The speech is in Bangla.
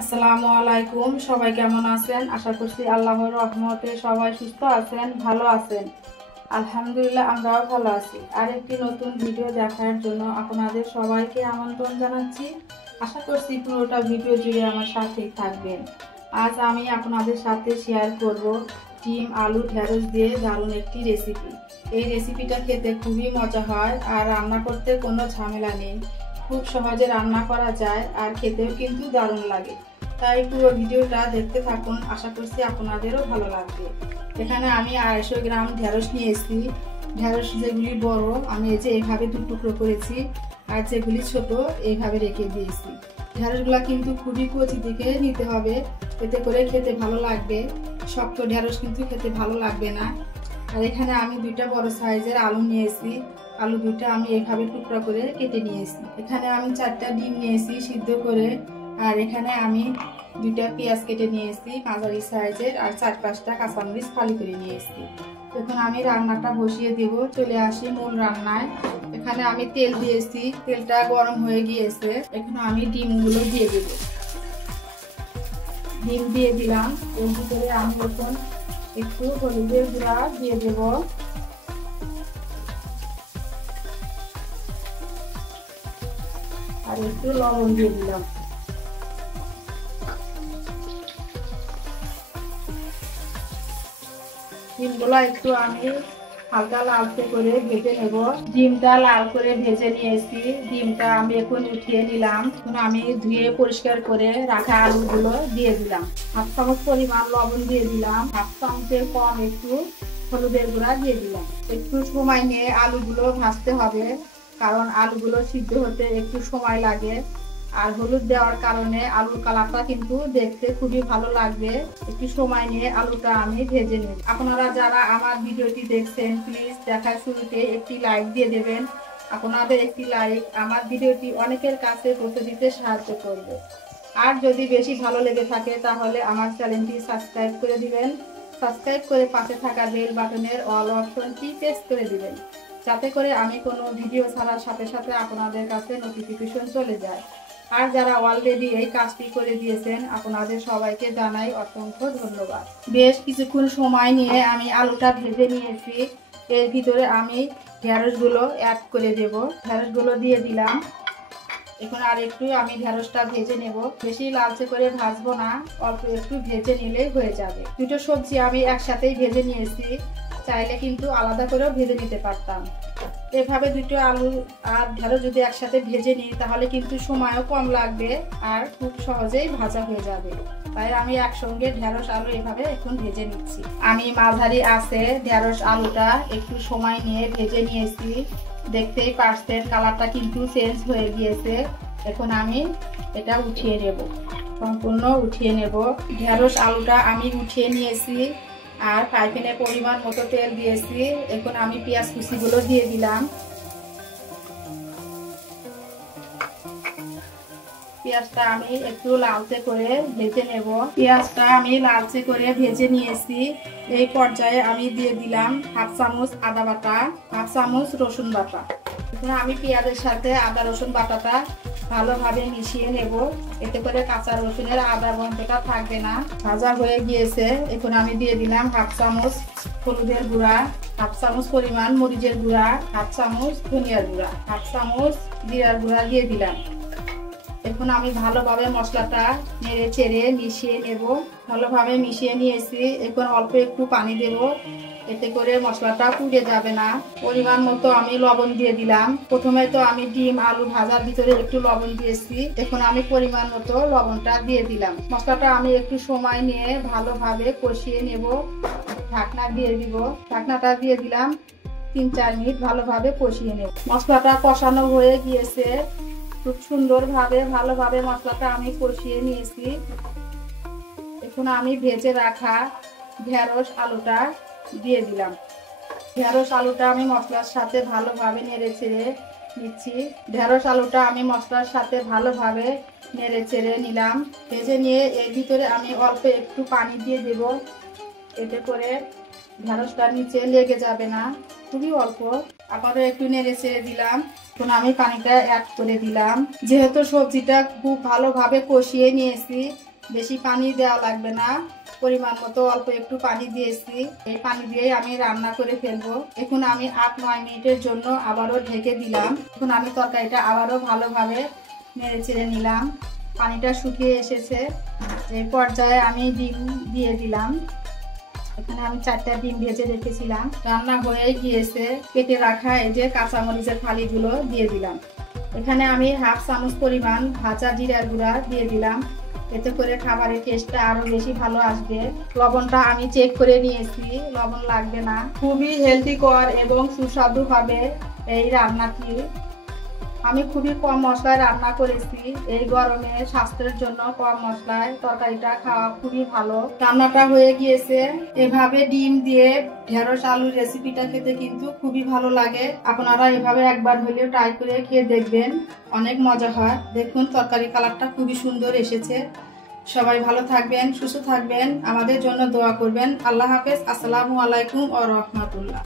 আসসালামু আলাইকুম। সবাই কেমন আছেন? আশা করছি আল্লাহর রহমতে সবাই সুস্থ আছেন, ভালো আছেন। আলহামদুলিল্লাহ, আমরাও ভালো আছি। আরেকটি নতুন ভিডিও দেখার জন্য আপনাদের সবাইকে আমন্ত্রণ জানাচ্ছি। আশা করছি পুরোটা ভিডিও জুড়ে আমার সাথেই থাকবেন। আজ আমি আপনাদের সাথে শেয়ার করব ডিম আলু ঢেঁড়স দিয়ে দারুণ একটি রেসিপি। এই রেসিপিটা খেতে খুবই মজা হয় আর রান্না করতে কোনো ঝামেলা নেই। খুব সহজে রান্না করা যায় আর খেতেও কিন্তু দারুণ লাগে। তাই পুরো ভিডিওটা দেখতে থাকুন, আশা করছি আপনাদেরও ভালো লাগবে। এখানে আমি 250 গ্রাম ঢেঁড়স নিয়েছি। ঢেঁড়স যেগুলি বড় আমি এই যে এইভাবে দু টুকরো করেছি, আর যেগুলি ছোট এইভাবে রেখে দিয়েছি। ঢেঁড়সগুলা কিন্তু খুবই কচি দিকে নিতে হবে, এতে করে খেতে ভালো লাগবে। শক্ত ঢেঁড়স কিন্তু খেতে ভালো লাগবে না। আর এখানে আমি 2টা বড় সাইজের আলু নিয়েছি। আলু 2টা আমি এইভাবে টুকরা করে কেটে নিয়েছি। এখানে আমি 4টা ডিম নিয়েছি সিদ্ধ করে। আর এখানে আমি 2টা পেঁয়াজ কেটে নিয়েছি মাঝারি সাইজের, আর 4-5টা কাঁচামরিচ ফালি করে নিয়েছি। এখন আমি রান্নাটা বসিয়ে দেব। চলে আসি মূল রান্নায়। এখানে আমি তেল দিয়েছি, তেলটা গরম হয়ে গিয়েছে। এখন আমি ডিমগুলো দিয়ে দেব। ডিম দিয়ে দিলাম। এর ভিতরে আমি এখন একটু হলুদের গুঁড়া দিয়ে দেব, আর একটু লবণ দিয়ে দিলাম। ডিমগুলা একটু আমি হালকা লালচে করে ভেজে নেব। ডিমটা লাল করে ভেজে নিয়েছি। ডিমটা আমি এখন উঠিয়ে নিলাম। এখন আমি ধুয়ে পরিষ্কার করে রাখা আলুগুলো দিয়ে দিলাম। 1/2 চামচ পরিমাণ লবণ দিয়ে দিলাম। 1/2 চামচের কম একটু হলুদের গুঁড়া দিয়ে দিলাম। একটু সময় নিয়ে আলুগুলো ভাজতে হবে, কারণ আলুগুলো সিদ্ধ হতে একটু সময় লাগে। আর হলুদ দেওয়ার কারণে আলুর কালারটা কিন্তু দেখতে খুবই ভালো লাগবে। একটু সময় নিয়ে আলুটা আমি ভেজে নেব। আপনারা যারা আমার ভিডিওটি দেখছেন, প্লিজ দেখার শুরুতে একটি লাইক দিয়ে দেবেন। আপনাদের একটি লাইক আমার ভিডিওটি অনেকের কাছে পৌঁছে দিতে সাহায্য করবে। আর যদি বেশি ভালো লেগে থাকে তাহলে আমার চ্যানেলটি সাবস্ক্রাইব করে দিবেন। সাবস্ক্রাইব করে পাশে থাকা বেল বাটনের অল অপশনটি প্রেস করে দিবেন, যাতে করে আমি কোনো ভিডিও ছাড়ার সাথে সাথে আপনাদের কাছে নোটিফিকেশন চলে যায়। আর যারা অলরেডি এই কাজটি করে দিয়েছেন, আপনাদের সবাইকে জানাই অসংখ্য ধন্যবাদ। বেশ কিছুক্ষণ সময় নিয়ে আমি আলুটা ভেজে নিয়েছি। এর ভিতরে আমি ঢেঁড়সগুলো অ্যাড করে দেব। ঢেঁড়সগুলো দিয়ে দিলাম। এখন আর একটু আমি ঢেঁড়সটা ভেজে নেব। বেশি লালচে করে ভাজবো না, অল্প একটু ভেজে নিলেই হয়ে যাবে। দুটো সবজি আমি একসাথেই ভেজে নিয়েছি, চাইলে কিন্তু আলাদা করেও ভেজে নিতে পারতাম। এভাবে 2টো আলু আর ঢেঁড়স যদি একসাথে ভেজে নিই তাহলে কিন্তু সময়ও কম লাগবে আর খুব সহজেই ভাজা হয়ে যাবে। তাই আমি একসঙ্গে ঢেঁড়স আলু এভাবে এখন ভেজে নিচ্ছি। আমি মাঝারি আছে ঢেঁড়স আলুটা একটু সময় নিয়ে ভেজে নিয়েছি। দেখতেই পাচ্ছেন কালারটা কিন্তু চেঞ্জ হয়ে গিয়েছে। এখন আমি এটা উঠিয়ে নেব, সম্পূর্ণ উঠিয়ে নেব। ঢেঁড়স আলুটা আমি উঠিয়ে নিয়েছি আর ফ্রাই প্যানে পরিমাণ মতো তেল দিয়েছি। এখন আমি পেঁয়াজ কুচিগুলো দিয়ে দিলাম। পেঁয়াজটা আমি একটু লালচে করে ভেজে নেব। পেঁয়াজটা আমি লালচে করে ভেজে নিয়েছি। এই পর্যায়ে আমি দিয়ে দিলাম 1/2 চামচ আদা বাটা, 1/2 চামচ রসুন বাটা। এখন আমি পেঁয়াজের সাথে আদা রসুন বাটাটা ভালোভাবে মিশিয়ে নেব, এতে করে কাঁচা রসুনের আদা গন্ধটা থাকবে না। ভাজা হয়ে গিয়েছে। এখন আমি দিয়ে দিলাম 1/2 চামচ হলুদের গুঁড়া, 1/2 চামচ পরিমাণ মরিচের গুঁড়া, 1/2 চামচ ধনিয়ার গুঁড়া, 1/2 চামচ জিরার গুঁড়া দিয়ে দিলাম। এখন আমি ভালোভাবে মশলাটা নেড়ে চেড়ে মিশিয়ে নেব। ভালোভাবে মিশিয়ে নিয়েছি। এখন অল্প একটু পানি দেব, এতে করে মশলাটা পুড়ে যাবে না। পরিমাণ মতো আমি লবণ দিয়ে দিলাম। প্রথমে তো আমি ডিম আলু ভাজার ভিতরে একটু লবণ দিয়েছি, এখন আমি পরিমাণ মতো লবণটা দিয়ে দিলাম। মশলাটা আমি একটু সময় নিয়ে ভালোভাবে কষিয়ে নেব। ঢাকনা দিয়ে দিব। ঢাকনাটা দিয়ে দিলাম। 3-4 মিনিট ভালোভাবে কষিয়ে নেব। মশলাটা কষানো হয়ে গিয়েছে। খুব সুন্দরভাবে ভালোভাবে মশলাটা আমি কষিয়ে নিয়েছি। এখন আমি ভেজে রাখা ঢেঁড়স আলুটা দিয়ে দিলাম। ঢেঁড়স আলুটা আমি মশলার সাথে ভালোভাবে নেড়ে চেড়ে নিচ্ছি। ঢেঁড়স আলুটা আমি মশলার সাথে ভালোভাবে নেড়ে চেড়ে নিলাম। ভেজে নিয়ে এর ভিতরে আমি অল্প একটু পানি দিয়ে দেব, এতে করে ঢেঁড়সটা নিচে লেগে যাবে না। খুবই অল্প। আবারও একটু নেড়ে চেড়ে দিলাম। এখন আমি পানিটা অ্যাড করে দিলাম। যেহেতু সবজিটা খুব ভালোভাবে কষিয়ে নিয়েছি, বেশি পানি দেওয়া লাগবে না, পরিমাণ মতো অল্প একটু পানি দিয়েছি। এই পানি দিয়ে আমি রান্না করে ফেলবো। এখন আমি 8-9 মিনিটের জন্য আবারও ঢেকে দিলাম। এখন আমি তরকারিটা আবারও ভালোভাবে নেড়ে চেড়ে নিলাম। পানিটা শুকিয়ে এসেছে। এই পর্যায়ে আমি ডিম দিয়ে দিলাম। এখানে আমি 4টা ডিম ভেজে রেখেছিলাম, রান্না হয়ে গিয়েছে। কেটে রাখা এই যে কাঁচামরিচের ফালিগুলো দিয়ে দিলাম। এখানে আমি 1/2 চামচ পরিমাণ ভাজা জিরার গুঁড়া দিয়ে দিলাম, এতে করে খাবারের টেস্টটা আরো বেশি ভালো আসবে। লবণটা আমি চেক করে নিয়েছি, লবণ লাগবে না। খুবই হেলথিকর এবং সুস্বাদু হবে এই রান্নাটি। আমি খুবই কম মশলায় রান্না করেছি। এই গরমে স্বাস্থ্যের জন্য কম মশলায় তরকারিটা খাওয়া খুবই ভালো। রান্নাটা হয়ে গিয়েছে। এভাবে ডিম দিয়ে ঢেঁড়স আলুর রেসিপিটা খেতে কিন্তু খুবই ভালো লাগে। আপনারা এভাবে একবার হলেও ট্রাই করে খেয়ে দেখবেন, অনেক মজা হয়। দেখুন তরকারি কালারটা খুবই সুন্দর এসেছে। সবাই ভালো থাকবেন, সুস্থ থাকবেন, আমাদের জন্য দোয়া করবেন। আল্লাহ হাফেজ। আসসালামু আলাইকুম ওয়া রাহমাতুল্লাহ।